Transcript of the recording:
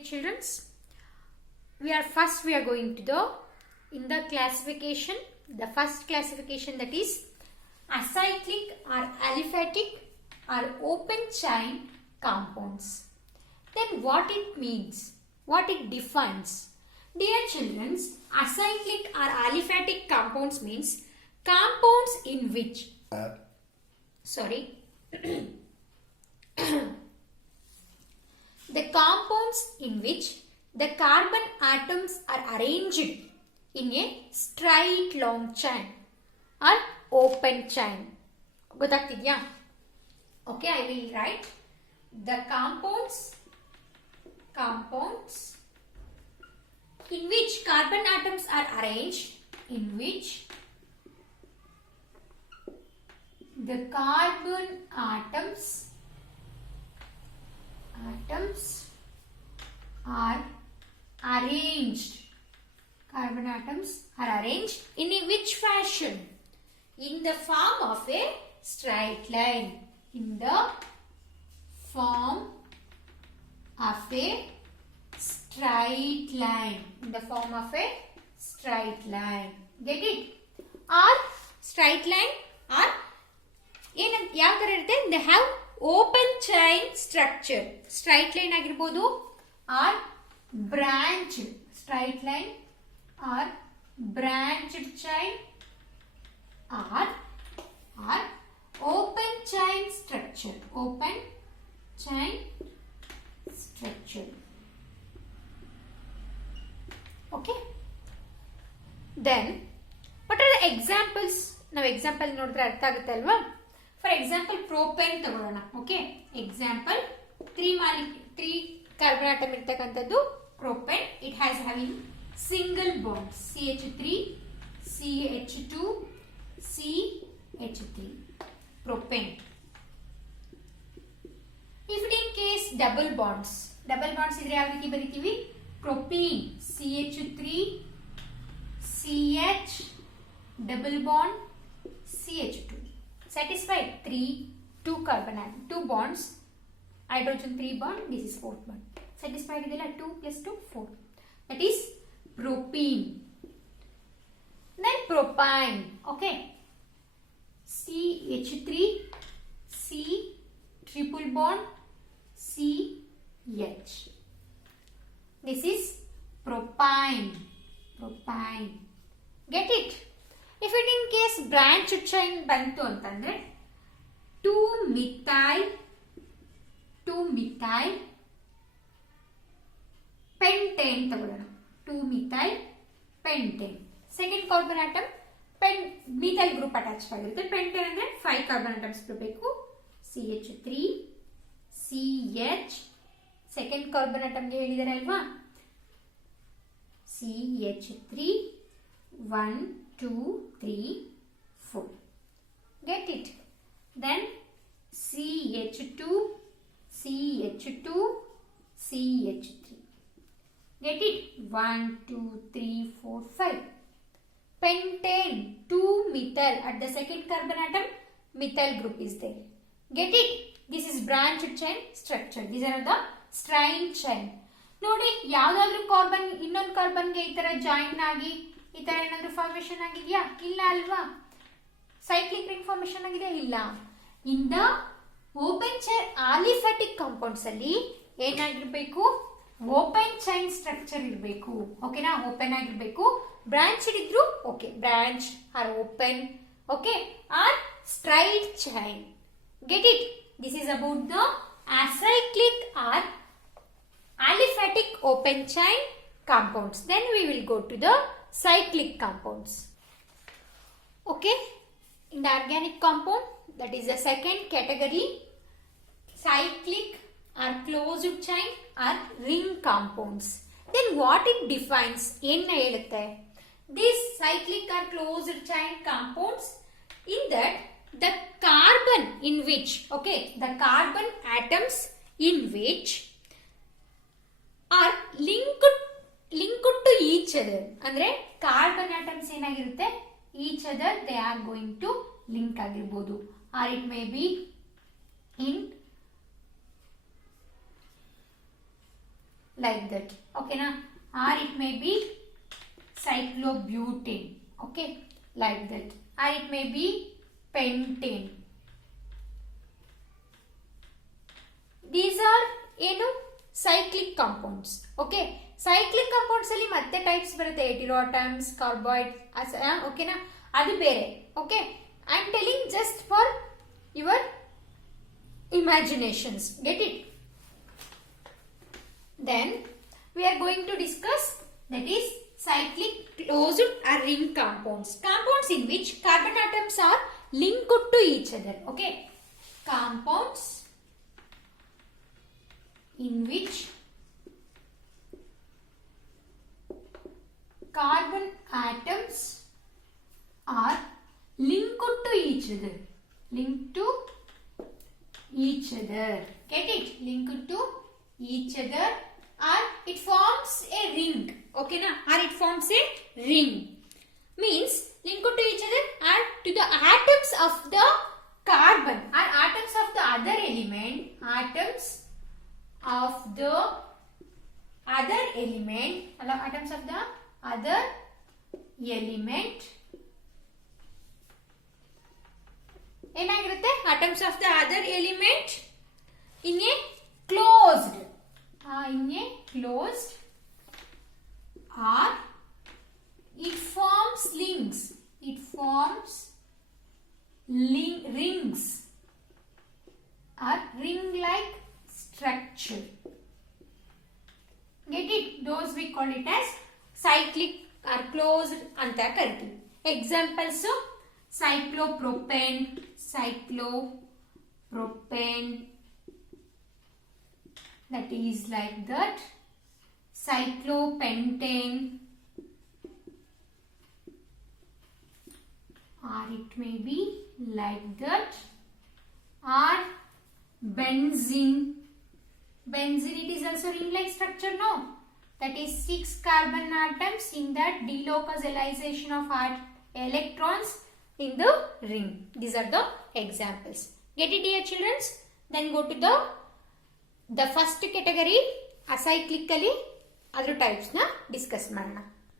Children's, we are going to the classification, the first classification, that is acyclic or aliphatic or open chain compounds. Then what it means, what it defines. Dear children, acyclic or aliphatic compounds means compounds in which the compounds in which the carbon atoms are arranged in a straight long chain or open chain. Godaktidya? Okay, I will write the compounds in which carbon atoms are arranged, in which the carbon atoms are arranged. Carbon atoms are arranged in which fashion? In the form of a straight line. In the form of a straight line. In the form of a straight line. Get it? Or straight line or they have open chain structure. Straight line ಆಗಿರಬಹುದು or branched straight line or branched chain or open chain structure. Open chain structure. Okay. Then what are the examples? Now example ನೋಡಿದ್ರೆ ಅರ್ಥ ಆಗುತ್ತೆ ಅಲ್ವಾ? For example, propane ತಗೊಳ್ಳೋಣ. Okay, example 3 carbon atom ಇರತಕ್ಕಂತದ್ದು propane. It has having single bond CH3 CH2 CH3 propane. If it in case double bonds ಇದ್ರೆ ಯಾವ ರೀತಿ ಬರಿತೀವಿ? propene CH3 CH double bond CH2. Satisfied? 2 carbon atom, 2 bonds, hydrogen 3 bond, this is 4th bond. Satisfied? 2 plus 2 4. That is propene. Then propyne. Okay, CH3 C triple bond CH. This is propyne. Get it? If it in case branched chain bantu antandre 2 methyl pentane ತಗೊಳ್ಳೋಣ. 2 methyl pentane. Second carbon atom methyl group attached ಆಗಿರುತ್ತೆ. pentane ಅಂದ್ರೆ 5 carbon atoms ಬರಬೇಕು. CH3 CH second carbon atom ಗೆ ಹೇಳಿದಾರೆ ಅಲ್ವಾ? CH3 1 2 3 4. Get it? Then CH2 CH3. Get it? 1 2 3 4 5. Pentane 2 methyl at the second carbon atom methyl group is there. Get it? This is branched chain structure. These are the straight chain. ನೋಡಿ, ಯಾವ್ದಾದ್ರು carbon ಇನ್ನೊಂದು ಕಾರ್ಬನ್ಗೆ ಈ ತರ join ಆಗಿ ಈ ತರ ಏನಾದ್ರು formation ಆಗಿದೆಯಾ? ಇಲ್ಲ ಅಲ್ವಾ? ಸೈಕ್ಲಿಕ್ ರಿಂಗ್ ಫಾರ್ಮೇಶನ್ ಆಗಿದೆಯಾ? ಇಲ್ಲ. In the open chain aliphatic compounds ಅಲ್ಲಿ ಏನಾಗಿರ್ಬೇಕು? ಓಪನ್ ಚೈನ್ ಸ್ಟ್ರಕ್ಚರ್ ಇರಬೇಕು. ಓಕೆನಾ? ಓಪನ್ ಆಗಿರ್ಬೇಕು. ಬ್ರಾಂಚ್ ಇದ್ರು okay, branch or open, okay, or straight chain. Get it? This is about the acyclic or aliphatic open chain compounds. Then we will go to the cyclic compounds. Okay, in the organic compound, that is the second category, cyclic or closed chain or ring compounds. Then what it defines? ಏನು ಹೇಳುತ್ತೆ? This cyclic or closed chain compounds, in that the carbon in which, okay, the carbon atoms in which are linked to each other. ಅಂದ್ರೆ carbon atoms ಏನಾಗಿರುತ್ತೆ? each other they are going to link ಆಗಿರಬಹುದು, or it may be in like that. Okay na? Or it may be cyclobutane. Okay, like that. Or it may be pentane. These are cyclic compounds. Okay, cyclic compounds ಅಲ್ಲಿ ಮತ್ತೆ types ಬರುತ್ತೆ, heteroatoms, carboid, okay na? ಅದು ಬೇರೆ. Okay, I am telling just for your imaginations. Get it? Then we are going to discuss, that is cyclic closed or ring compounds. Compounds in which carbon atoms are linked to each other. Okay, compounds in which carbon atoms are linked to each other. Linked to each other. Get it? Linked to each other, or it forms a ring. Okay na? Or it forms a ring. Means linked to each other or to the atoms of the carbon or atoms of the other element. Atoms of the other element. Atoms of the other element. ಏನಾಗಿರುತ್ತೆ? Atoms of the other element in a closed. In a closed, or it forms links. It forms rings or ring-like structure. Get it? Those we call it as cyclic or closed anta kariತೀವಿ. Examples: cyclopropane, that is like that. Cyclopentane, or it may be like that. Or benzene. Benzene, it is also ring-like structure, no? That is 6 carbon atoms in that delocalization of electrons in the ring. These are the examples. Get it, dear children? Then go to the first category, acyclically, other types na discuss ಮಾಡೋಣ.